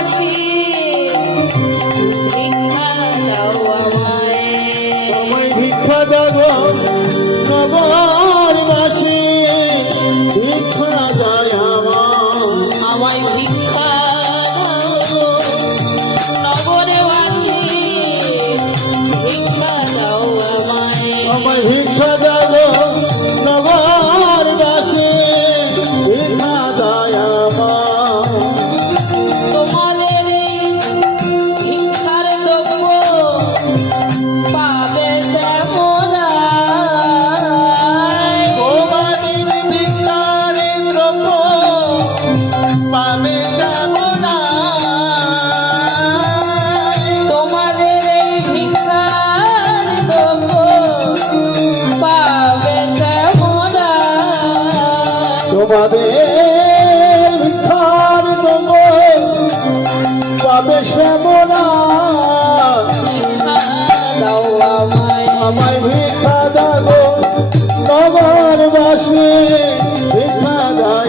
নগরবাসী ভিক্ষা দাও আমায়, আমায় ভিক্ষা দাও নগরবাসী ভিক্ষা দাও আমায় ভিক্ষা দাও নগরবাসী ভিক্ষা দাও আমায়, আমায় ভিক্ষা দাও নগরবাসী ভিক্ষা দাও তোমাদের এই ভিক্ষার দ্রব্য পাবে শ্যামলায়, তোমাদের ভিক্ষার দ্রব্য পাবে শ্যামলায়, তোমাদের এই ভিক্ষার দ্রব্য পাবে শ্যামলায়, তোমাদের ভিক্ষার দ্রব্য পাবে শ্যামলায়। ভিক্ষা দাও আমায়, আমায় ভিক্ষা দাও নগরবাসী ভিক্ষা দাও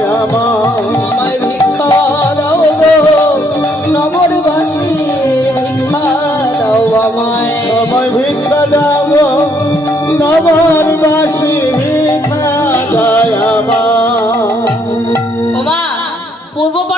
আমায় ভিক্ষা দাও গো নগরবাসী ভিক্ষা দাও আমায়, আমায় ভিক্ষা দাও নগরবাসী